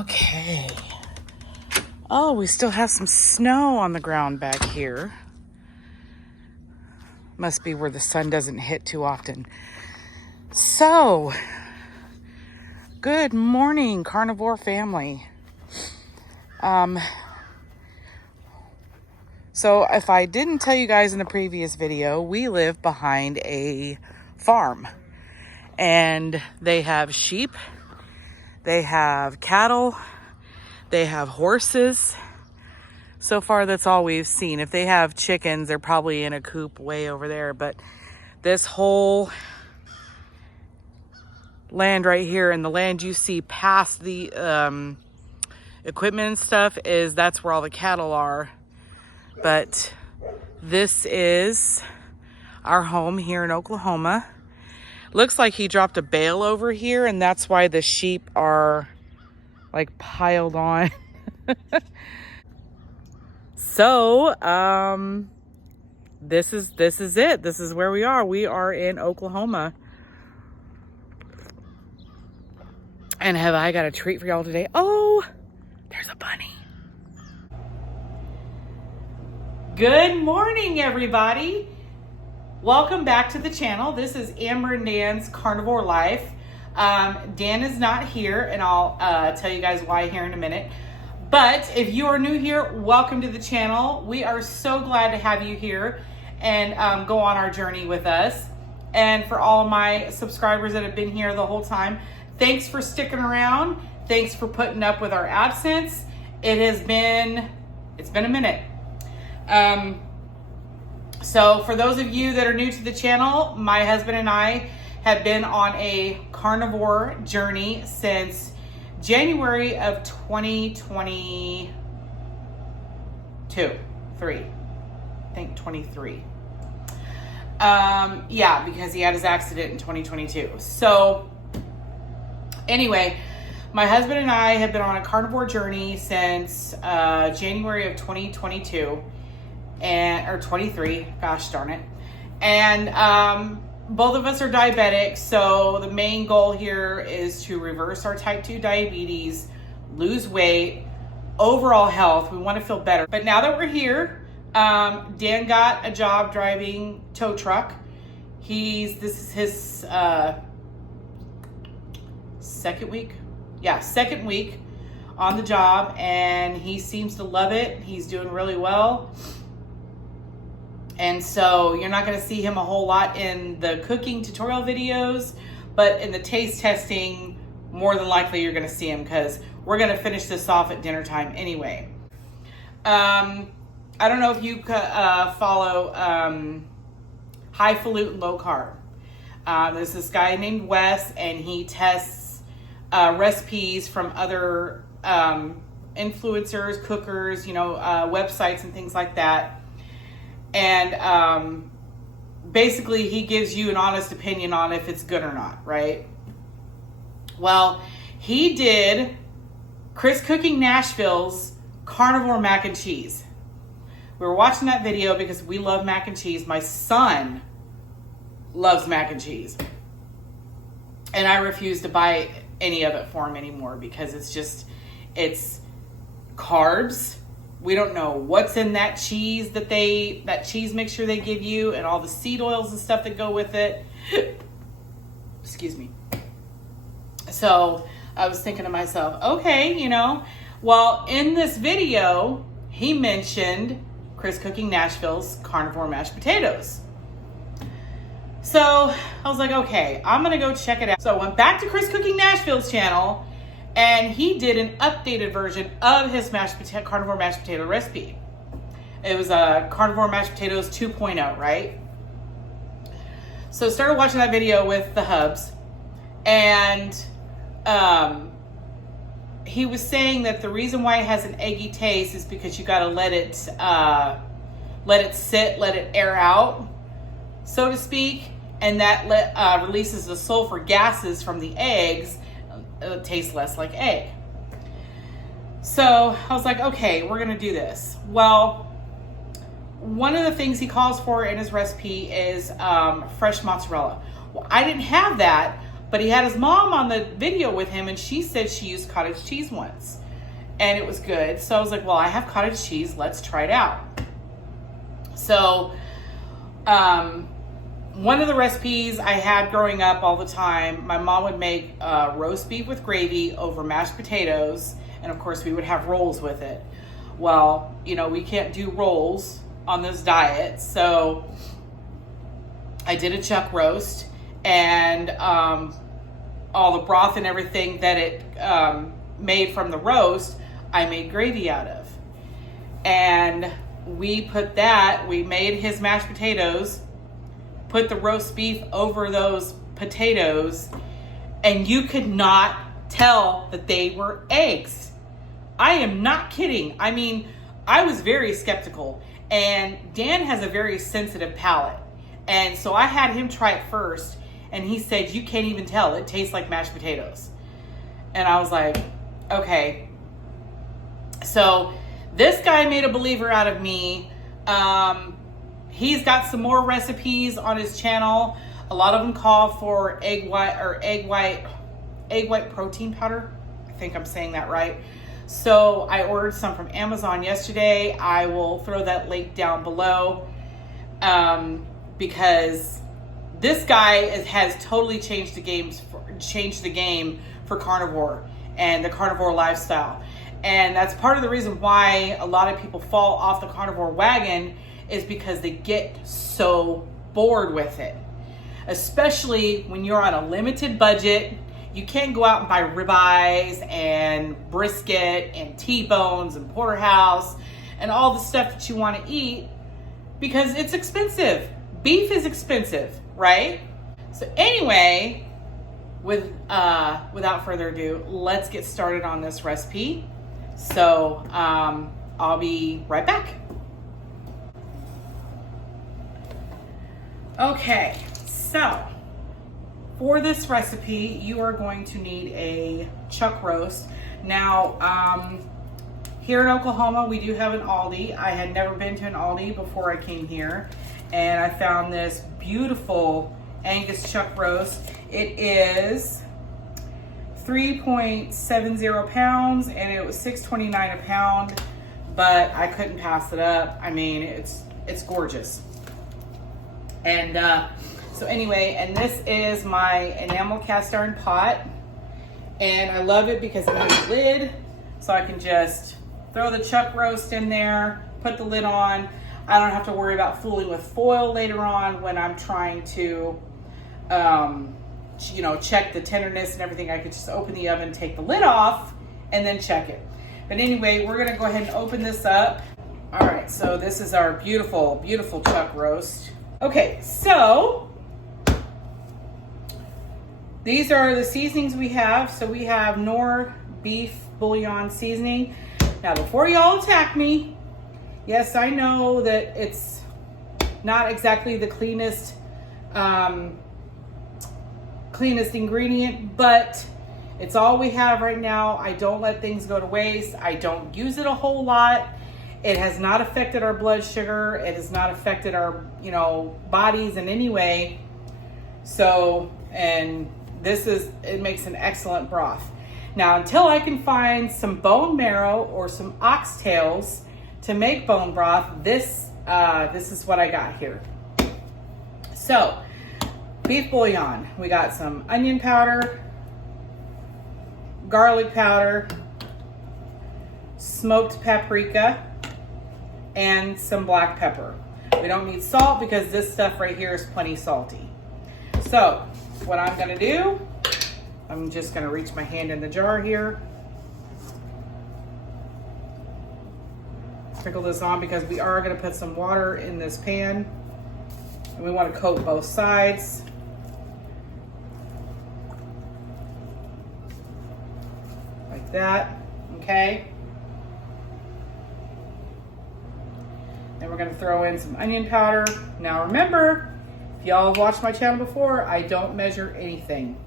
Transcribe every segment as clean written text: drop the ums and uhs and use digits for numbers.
Okay. Oh, we still have some snow on the ground back here. Must be where the sun doesn't hit too often. So, good morning, Carnivore family. So if I didn't tell you guys in the previous video, we live behind a farm. And they have sheep, they have cattle, they have horses. So far, that's all we've seen. If they have chickens, they're probably in a coop way over there. But this whole land right here, and the land you see past the equipment and stuff, that's where all the cattle are. But this is our home here in Oklahoma. Looks like he dropped a bale over here, and that's why the sheep are like piled on. So, this is it. This is where we are. We are in Oklahoma. And have I got a treat for y'all today? Oh, there's a bunny. Good morning, everybody. Welcome back to the channel. This is Amber and Dan's Carnivore Life. Dan is not here, and I'll tell you guys why here in a minute. But if you are new here, welcome to the channel. We are so glad to have you here and go on our journey with us. And for all of my subscribers that have been here the whole time, thanks for sticking around. Thanks for putting up with our absence. It's been a minute. So for those of you that are new to the channel, my husband and I have been on a carnivore journey since January of 2022, 23. Yeah, because he had his accident in 2022. So anyway, my husband and I have been on a carnivore journey since January of 2022. Or 23, gosh darn it. And both of us are diabetic, so the main goal here is to reverse our type 2 diabetes, lose weight, overall health. We want to feel better. But now that we're here, Dan got a job driving tow truck. This is his second week on the job, and he seems to love it. He's doing really well. And so you're not going to see him a whole lot in the cooking tutorial videos, but in the taste testing, more than likely you're going to see him, because we're going to finish this off at dinner time anyway. I don't know if you follow Highfalutin Low Carb. There's this guy named Wes, and he tests recipes from other influencers, cookers, websites and things like that. And basically he gives you an honest opinion on if it's good or not, right? Well, he did Chris Cooking Nashville's carnivore mac and cheese. We were watching that video because we love mac and cheese. My son loves mac and cheese. And I refuse to buy any of it for him anymore because it's carbs. We don't know what's in that cheese that cheese mixture they give you, and all the seed oils and stuff that go with it. Excuse me. So I was thinking to myself, okay, well, in this video, he mentioned Chris Cooking Nashville's carnivore mashed potatoes. So I was like, okay, I'm gonna go check it out. So I went back to Chris Cooking Nashville's channel, and he did an updated version of his carnivore mashed potato recipe. It was a carnivore mashed potatoes 2.0, right? So started watching that video with the hubs, and he was saying that the reason why it has an eggy taste is because you got to let it sit, let it air out, so to speak, and that releases the sulfur gases from the eggs. It tastes less like egg. So I was like, okay, we're gonna do this. Well, one of the things he calls for in his recipe is fresh mozzarella. Well, I didn't have that, but he had his mom on the video with him, and she said she used cottage cheese once, and it was good. So I was like, well, I have cottage cheese, let's try it out. So one of the recipes I had growing up all the time, my mom would make roast beef with gravy over mashed potatoes, and of course we would have rolls with it. Well, you know, we can't do rolls on this diet, so I did a chuck roast, and all the broth and everything that it made from the roast, I made gravy out of. And we made his mashed potatoes, put the roast beef over those potatoes, and you could not tell that they were eggs. I am not kidding. I mean, I was very skeptical, and Dan has a very sensitive palate. And so I had him try it first, and he said, you can't even tell. It tastes like mashed potatoes. And I was like, okay. So this guy made a believer out of me. He's got some more recipes on his channel. A lot of them call for egg white protein powder. I think I'm saying that right. So I ordered some from Amazon yesterday. I will throw that link down below, because this guy has totally changed the game for carnivore and the carnivore lifestyle. And that's part of the reason why a lot of people fall off the carnivore wagon, is because they get so bored with it. Especially when you're on a limited budget. You can't go out and buy ribeyes and brisket and T-bones and porterhouse and all the stuff that you want to eat, because it's expensive. Beef is expensive, right? So anyway, without further ado, let's get started on this recipe. So I'll be right back. Okay, so for this recipe, you are going to need a chuck roast. Now, here in Oklahoma, we do have an Aldi. I had never been to an Aldi before I came here, and I found this beautiful Angus chuck roast. It is 3.70 pounds, and it was $6.29 a pound, but I couldn't pass it up. I mean, it's gorgeous. And so anyway, and this is my enamel cast iron pot, and I love it because it has a lid, so I can just throw the chuck roast in there, put the lid on. I don't have to worry about fooling with foil later on when I'm trying to, check the tenderness and everything. I could just open the oven, take the lid off, and then check it. But anyway, we're gonna go ahead and open this up. All right, so this is our beautiful, beautiful chuck roast. Okay, so these are the seasonings we have. So we have Knorr beef bouillon seasoning. Now, before y'all attack me, yes, I know that it's not exactly the cleanest ingredient, but it's all we have right now. I don't let things go to waste. I don't use it a whole lot. It has not affected our blood sugar. It has not affected our, bodies in any way. So, and it makes an excellent broth. Now, until I can find some bone marrow or some oxtails to make bone broth, this is what I got here. So, beef bouillon. We got some onion powder, garlic powder, smoked paprika, and some black pepper. We don't need salt because this stuff right here is plenty salty. So what I'm gonna do, I'm just gonna reach my hand in the jar here. Sprinkle this on because we are gonna put some water in this pan. And we wanna coat both sides. Like that, okay? Then we're gonna throw in some onion powder. Now remember, if y'all have watched my channel before, I don't measure anything.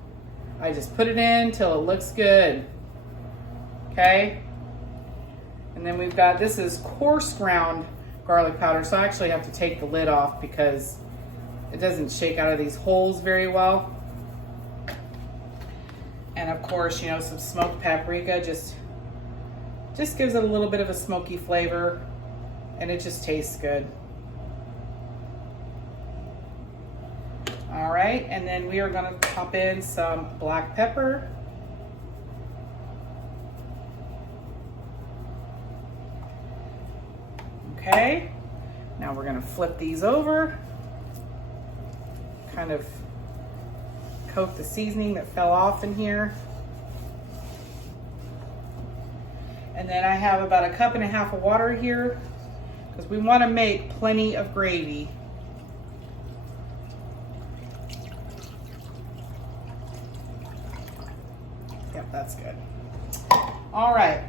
I just put it in till it looks good, okay? And then we've got, this is coarse ground garlic powder, so I actually have to take the lid off because it doesn't shake out of these holes very well. And of course, you know, some smoked paprika just gives it a little bit of a smoky flavor, and it just tastes good. All right, and then we are gonna pop in some black pepper. Okay, now we're gonna flip these over, kind of coat the seasoning that fell off in here. And then I have about 1.5 cups of water here because we wanna make plenty of gravy. Yep, that's good. All right.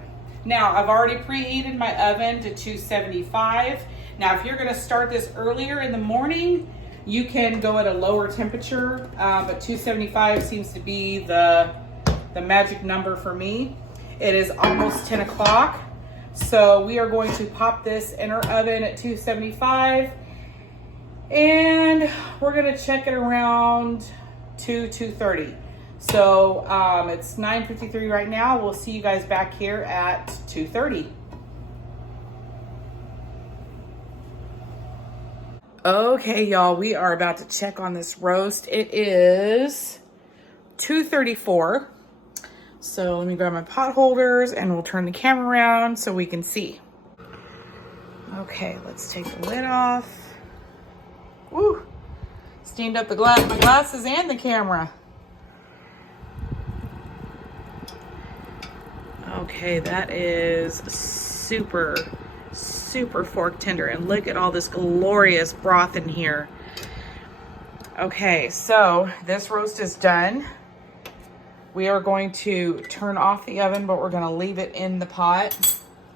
Now, I've already preheated my oven to 275. Now, if you're gonna start this earlier in the morning, you can go at a lower temperature, but 275 seems to be the magic number for me. It is almost 10 o'clock, so we are going to pop this in our oven at 275, and we're gonna check it around 2:30. So it's 9:53 right now. We'll see you guys back here at 2:30. Okay, y'all, we are about to check on this roast. It is 2:34. So let me grab my pot holders and we'll turn the camera around so we can see. Okay, let's take the lid off. Woo! Steamed up my glasses and the camera. Okay, that is super fork tender, and look at all this glorious broth in here. Okay, so this roast is done. We are going to turn off the oven, but we're gonna leave it in the pot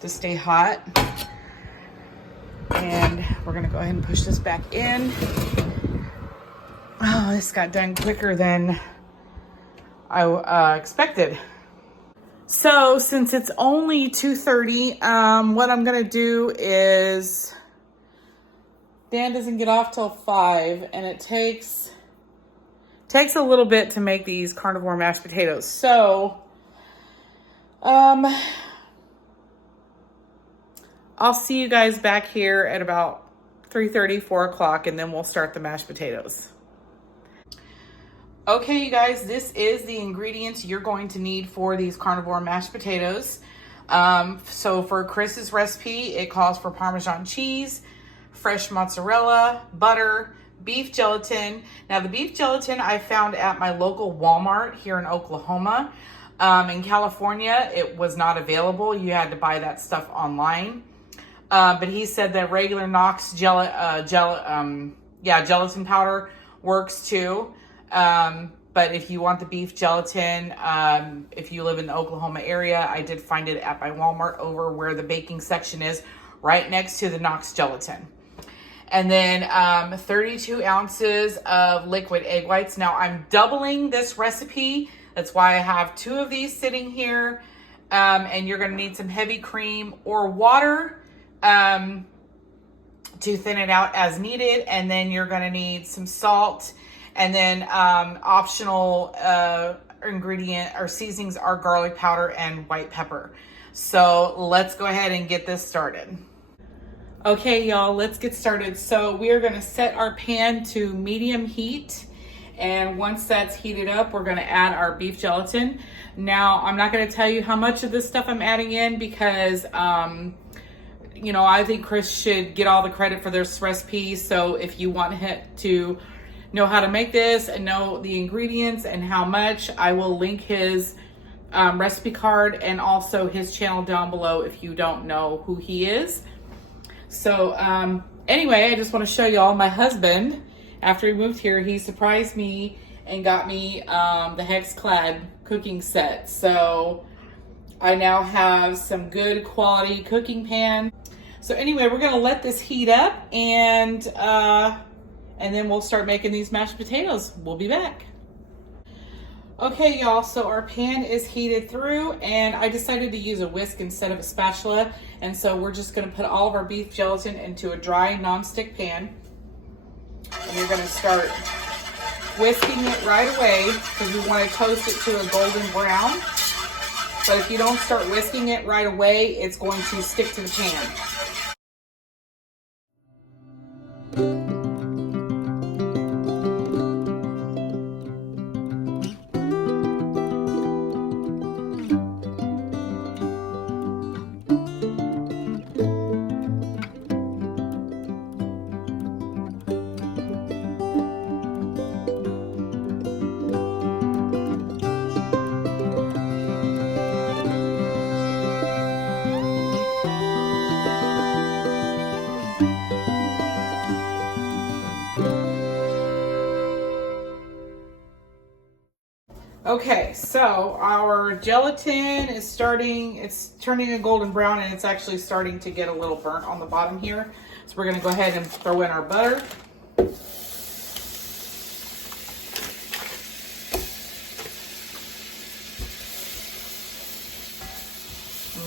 to stay hot. And we're gonna go ahead and push this back in. Oh, this got done quicker than I expected. So since it's only 2:30, what I'm gonna do is, Dan doesn't get off till 5, and it takes a little bit to make these carnivore mashed potatoes. So, I'll see you guys back here at about 3:30, 4 o'clock, and then we'll start the mashed potatoes. Okay, you guys, this is the ingredients you're going to need for these carnivore mashed potatoes. So for Chris's recipe, it calls for Parmesan cheese, fresh mozzarella, butter, beef gelatin. Now the beef gelatin I found at my local Walmart here in Oklahoma. In California, it was not available. You had to buy that stuff online. But he said that regular Knox gelatin powder works too. But if you want the beef gelatin, if you live in the Oklahoma area, I did find it at my Walmart over where the baking section is, right next to the Knox gelatin. And then 32 ounces of liquid egg whites. Now I'm doubling this recipe. That's why I have 2 of these sitting here. And you're gonna need some heavy cream or water to thin it out as needed. And then you're gonna need some salt. And then optional ingredient or seasonings are garlic powder and white pepper. So let's go ahead and get this started. Okay, y'all, let's get started. So we are gonna set our pan to medium heat. And once that's heated up, we're gonna add our beef gelatin. Now, I'm not gonna tell you how much of this stuff I'm adding in because, I think Chris should get all the credit for this recipe. So if you want him to know how to make this and know the ingredients and how much, I will link his recipe card and also his channel down below if you don't know who he is. So anyway, I just want to show y'all my husband. After he moved here, he surprised me and got me the Hex Clad cooking set. So I now have some good quality cooking pan. So anyway, we're gonna let this heat up and then we'll start making these mashed potatoes. We'll be back. Okay, y'all, so our pan is heated through and I decided to use a whisk instead of a spatula. And so we're just gonna put all of our beef gelatin into a dry nonstick pan. And you're gonna start whisking it right away because we wanna toast it to a golden brown. But if you don't start whisking it right away, it's going to stick to the pan. Okay, so our gelatin is starting, it's turning a golden brown and it's actually starting to get a little burnt on the bottom here. So we're gonna go ahead and throw in our butter. And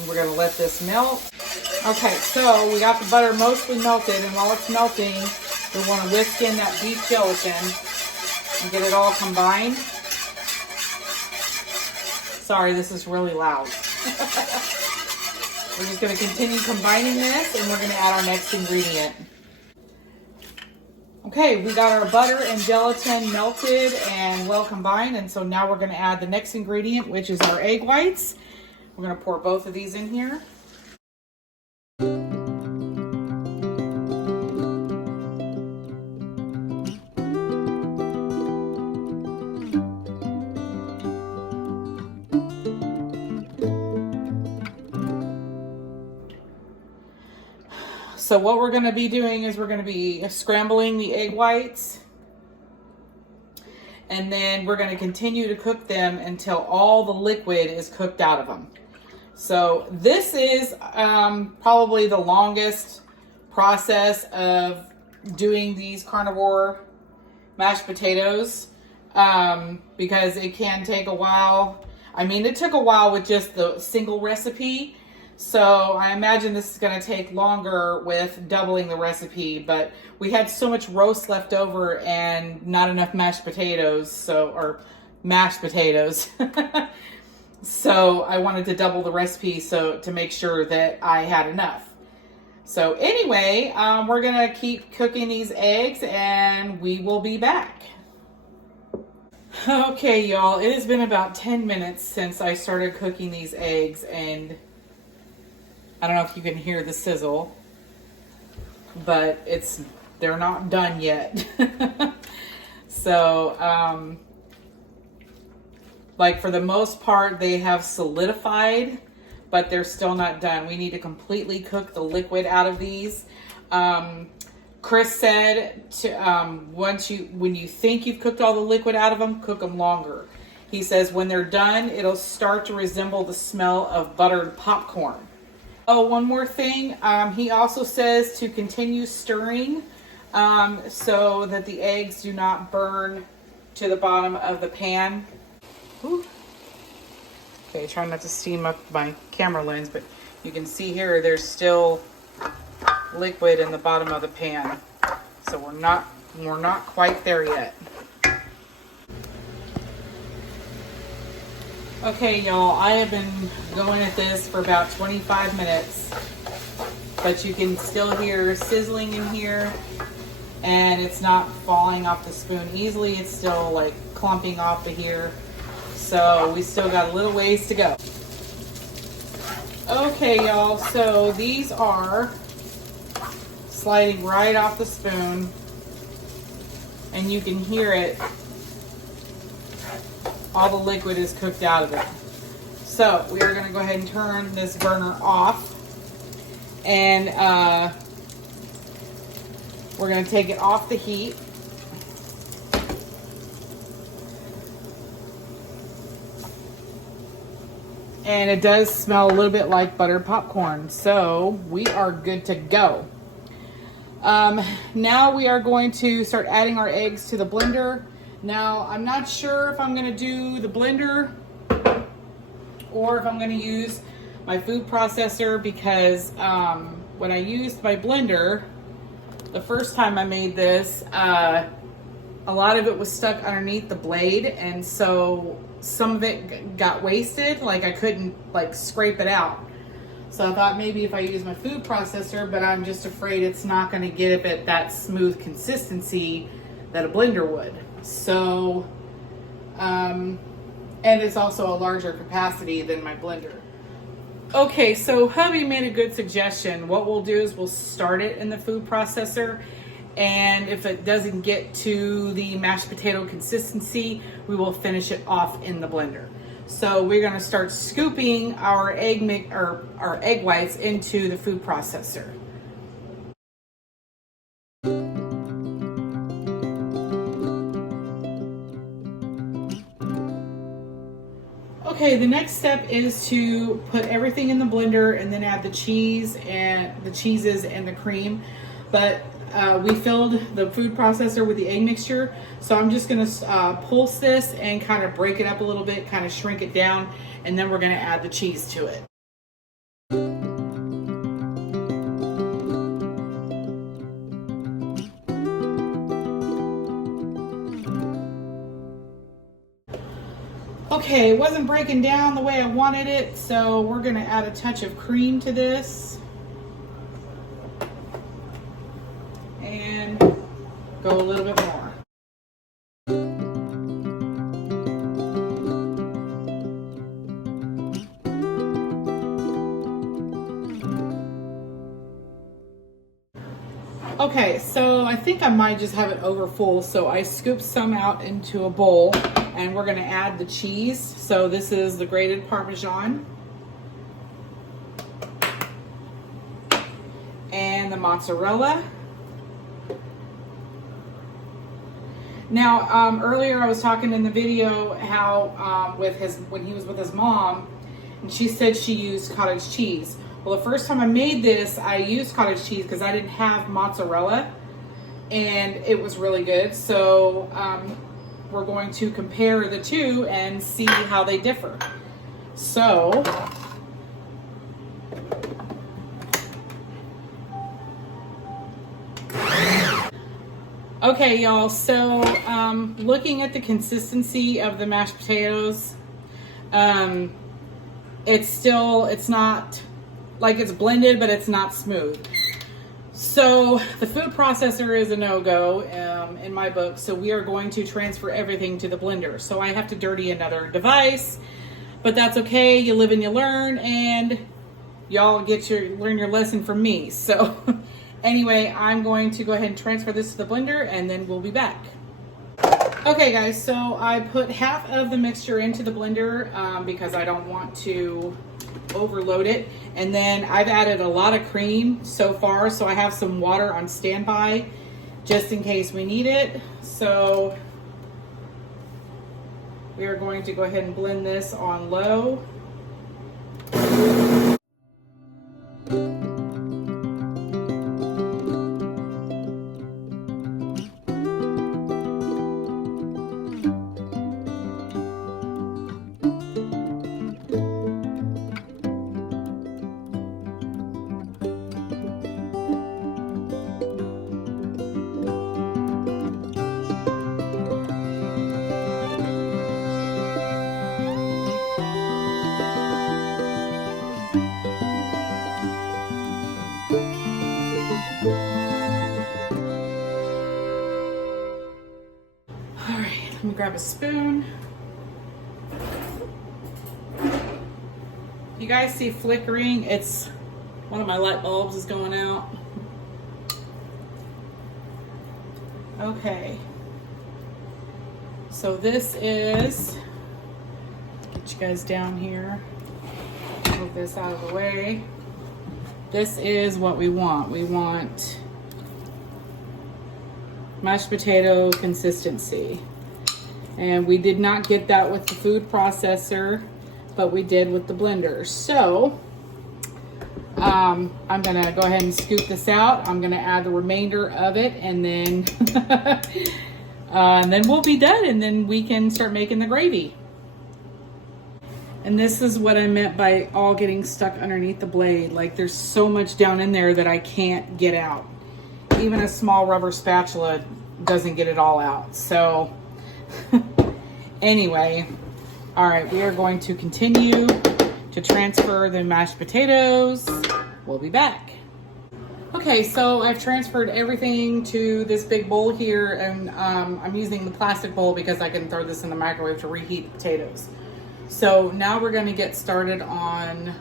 we're gonna let this melt. Okay, so we got the butter mostly melted, and while it's melting, we wanna whisk in that beef gelatin and get it all combined. Sorry, this is really loud. We're just gonna continue combining this and we're gonna add our next ingredient. Okay, we got our butter and gelatin melted and well combined, and so now we're gonna add the next ingredient, which is our egg whites. We're gonna pour both of these in here. So what we're going to be doing is we're going to be scrambling the egg whites, and then we're going to continue to cook them until all the liquid is cooked out of them. So this is probably the longest process of doing these carnivore mashed potatoes because it can take a while. I mean, it took a while with just the single recipe. So I imagine this is going to take longer with doubling the recipe, but we had so much roast left over and not enough mashed potatoes, or mashed potatoes. So I wanted to double the recipe to make sure that I had enough. So anyway, we're going to keep cooking these eggs and we will be back. Okay, y'all, it has been about 10 minutes since I started cooking these eggs, and I don't know if you can hear the sizzle, but they're not done yet. So, like for the most part, they have solidified, but they're still not done. We need to completely cook the liquid out of these. Chris said when you think you've cooked all the liquid out of them, cook them longer. He says when they're done, it'll start to resemble the smell of buttered popcorn. Oh, one more thing. He also says to continue stirring so that the eggs do not burn to the bottom of the pan. Ooh. Okay, trying not to steam up my camera lens, but you can see here there's still liquid in the bottom of the pan. So we're not quite there yet. Okay, y'all, I have been going at this for about 25 minutes, but you can still hear sizzling in here, and it's not falling off the spoon easily. It's still like clumping off of here. So we still got a little ways to go. Okay, y'all, so these are sliding right off the spoon, and you can hear it. All the liquid is cooked out of it. So we are going to go ahead and turn this burner off, and we're going to take it off the heat. And it does smell a little bit like buttered popcorn, so we are good to go. Now we are going to start adding our eggs to the blender. Now, I'm not sure if I'm going to do the blender or if I'm going to use my food processor, because when I used my blender, the first time I made this, a lot of it was stuck underneath the blade, and so some of it got wasted. Like, I couldn't like scrape it out. So I thought maybe if I use my food processor, but I'm just afraid it's not going to get it that smooth consistency that a blender would. So, and it's also a larger capacity than my blender. Okay, so hubby made a good suggestion. What we'll do is we'll start it in the food processor, and if it doesn't get to the mashed potato consistency, we will finish it off in the blender. So we're going to start scooping our our egg whites into the food processor. Okay, the next step is to put everything in the blender and then add the cheeses and the cream. But we filled the food processor with the egg mixture, so I'm just going to pulse this and kind of break it up a little bit, kind of shrink it down, and then we're going to add the cheese to it. Okay, it wasn't breaking down the way I wanted it, so we're going to add a touch of cream to this. And go a little bit more. Okay, so I think I might just have it over full, so I scooped some out into a bowl, and we're going to add the cheese. So this is the grated Parmesan and the mozzarella. Now, earlier I was talking in the video how when he was with his mom, and she said she used cottage cheese. Well, the first time I made this, I used cottage cheese because I didn't have mozzarella, and it was really good. So we're going to compare the two and see how they differ. So okay, y'all, so looking at the consistency of the mashed potatoes, it's not like it's blended, but it's not smooth. So the food processor is a no-go in my book, so we are going to transfer everything to the blender. So I have to dirty another device, but that's okay. You live and you learn, and y'all learn your lesson from me. So anyway, I'm going to go ahead and transfer this to the blender, and then we'll be back. Okay guys, so I put half of the mixture into the blender because I don't want to overload it. And then I've added a lot of cream so far, so I have some water on standby just in case we need it. So we are going to go ahead and blend this on low. Let me grab a spoon. You guys see flickering? It's one of my light bulbs is going out. Okay. so this is, get you guys down here, move this out of the way. This is what we want. We want mashed potato consistency. And we did not get that with the food processor, but we did with the blender. So I'm gonna go ahead and scoop this out. I'm gonna add the remainder of it, and then and then we'll be done, and then we can start making the gravy. And this is what I meant by all getting stuck underneath the blade. Like, there's so much down in there that I can't get out. Even a small rubber spatula doesn't get it all out. So anyway, all right, we are going to continue to transfer the mashed potatoes. We'll be back. Okay, so I've transferred everything to this big bowl here, and I'm using the plastic bowl because I can throw this in the microwave to reheat the potatoes. So now we're going to get started on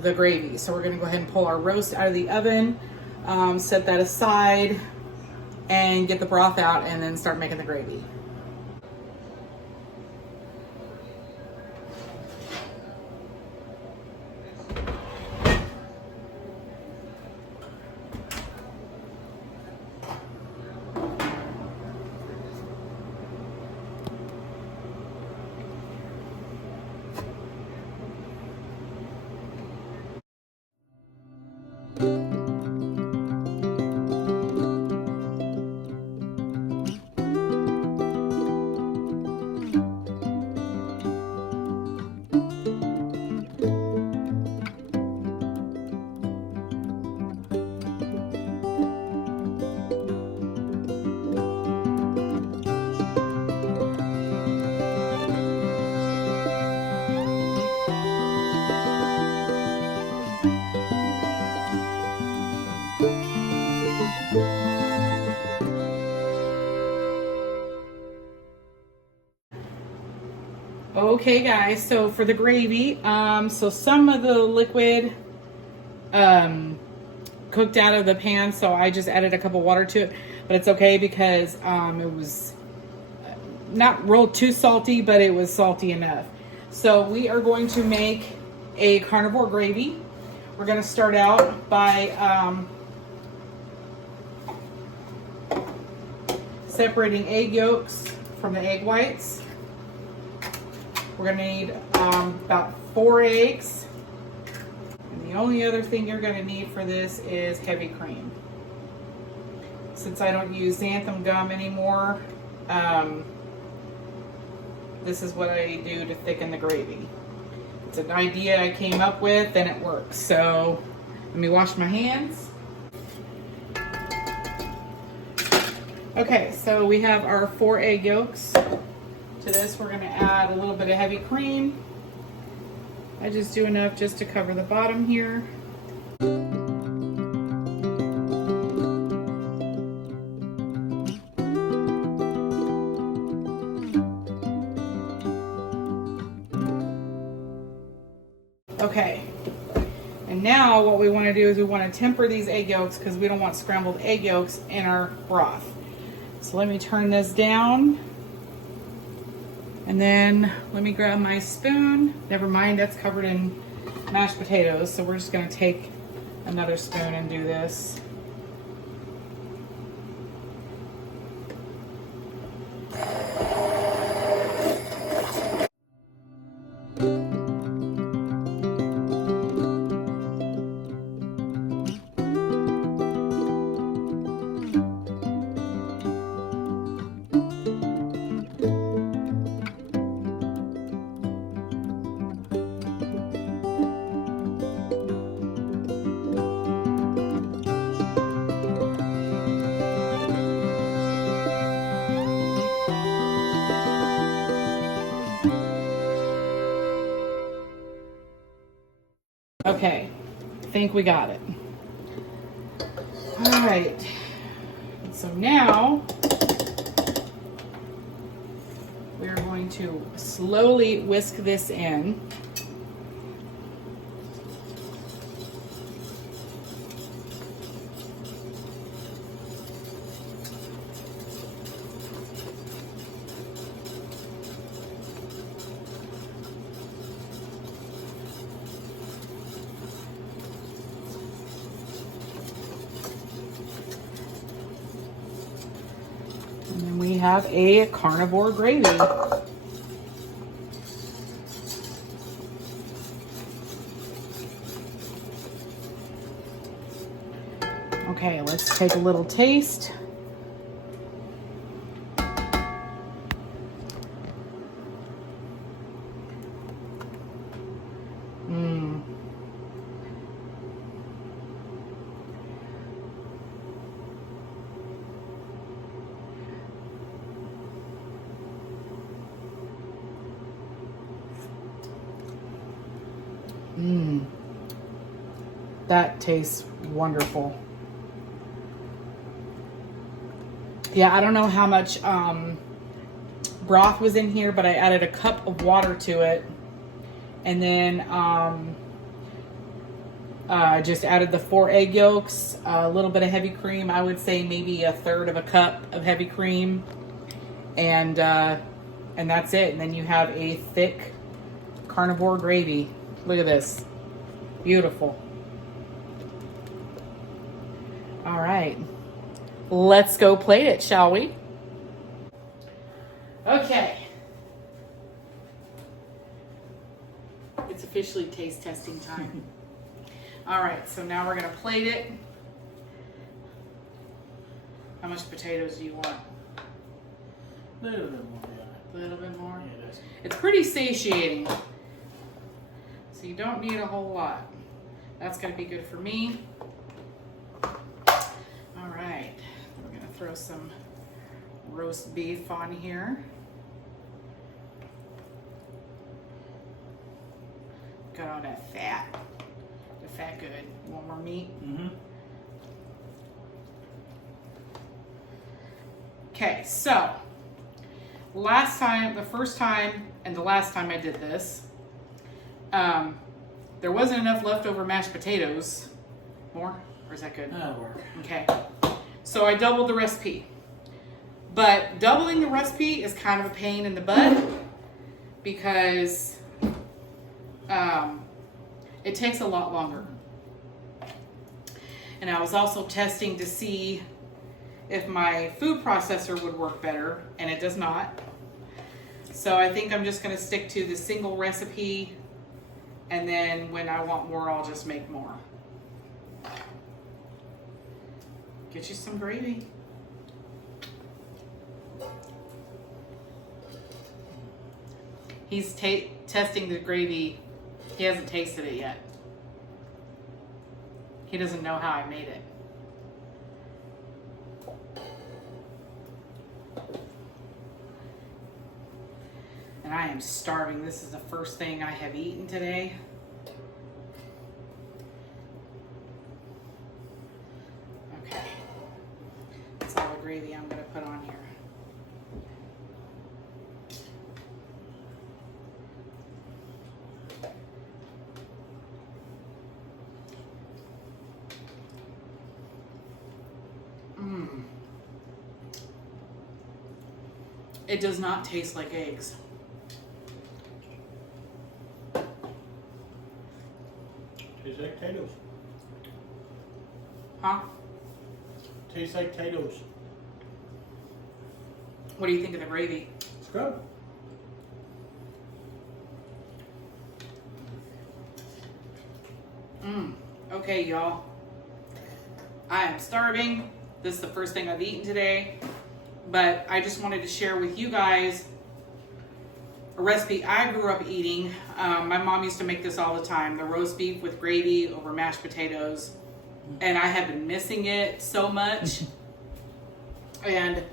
the gravy. So we're going to go ahead and pull our roast out of the oven, set that aside, and get the broth out, and then start making the gravy. Okay guys, so for the gravy, so some of the liquid cooked out of the pan, so I just added a cup of water to it, but it's okay because it was not real too salty, but it was salty enough. So we are going to make a carnivore gravy. We're going to start out by separating egg yolks from the egg whites. We're going to need about 4 eggs. And the only other thing you're going to need for this is heavy cream. Since I don't use xanthan gum anymore, this is what I do to thicken the gravy. It's an idea I came up with and it works. So let me wash my hands. Okay, so we have our 4 egg yolks. To this, we're going to add a little bit of heavy cream. I just do enough just to cover the bottom here. Okay, and now what we want to do is we want to temper these egg yolks because we don't want scrambled egg yolks in our broth. So let me turn this down. And then let me grab my spoon. Never mind, that's covered in mashed potatoes. So we're just going to take another spoon and do this. Okay, I think we got it. All right, so now we're going to slowly whisk this in. have a carnivore gravy. Okay, let's take a little taste. That tastes wonderful. Yeah, I don't know how much broth was in here, but I added a cup of water to it. And then I just added the 4 egg yolks, a little bit of heavy cream. I would say maybe a third of a cup of heavy cream. And that's it. And then you have a thick carnivore gravy. Look at this. Beautiful. All right. Let's go plate it, shall we? Okay. It's officially taste testing time. All right, so now we're gonna plate it. How much potatoes do you want? A little bit more, yeah. A little bit more? Yeah, that's It's pretty satiating, so you don't need a whole lot. That's gonna be good for me. All right, we're gonna throw some roast beef on here. Got all that fat. The fat good. You want more meat? Mm-hmm. Okay, so last time, the first time and the last time I did this, there wasn't enough leftover mashed potatoes. More? Or is that good? That'll work. Okay. So I doubled the recipe. But doubling the recipe is kind of a pain in the butt because it takes a lot longer. And I was also testing to see if my food processor would work better, and it does not. So I think I'm just going to stick to the single recipe, and then when I want more, I'll just make more. Get you some gravy. He's testing the gravy. He hasn't tasted it yet. He doesn't know how I made it. And I am starving. This is the first thing I have eaten today. Okay. That's all the gravy I'm going to put on here. It does not taste like eggs. Tastes like potatoes. Huh? Tastes like potatoes. What do you think of the gravy? It's good. Okay, y'all. I am starving. This is the first thing I've eaten today. But I just wanted to share with you guys a recipe I grew up eating. My mom used to make this all the time, the roast beef with gravy over mashed potatoes. And I have been missing it so much. And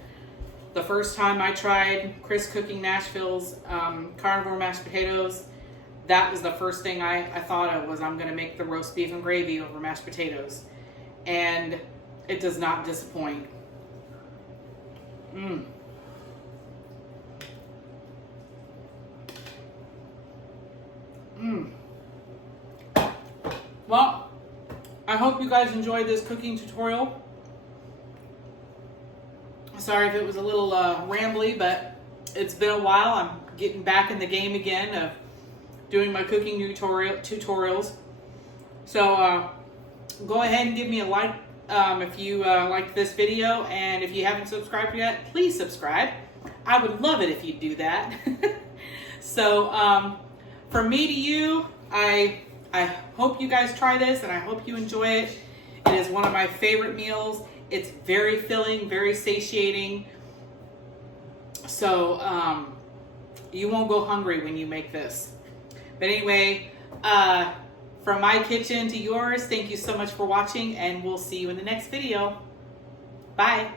the first time I tried Chris Cooking Nashville's carnivore mashed potatoes, that was the first thing I thought of was I'm going to make the roast beef and gravy over mashed potatoes. And it does not disappoint. Well, I hope you guys enjoyed this cooking tutorial. Sorry if it was a little rambly, but it's been a while. I'm getting back in the game again of doing my cooking tutorials. So go ahead and give me a like if you liked this video, and if you haven't subscribed yet, please subscribe. I would love it if you do that. So from me to you, I hope you guys try this, and I hope you enjoy it. It is one of my favorite meals. It's very filling, very satiating. So you won't go hungry when you make this. But anyway, from my kitchen to yours, thank you so much for watching, and we'll see you in the next video. Bye.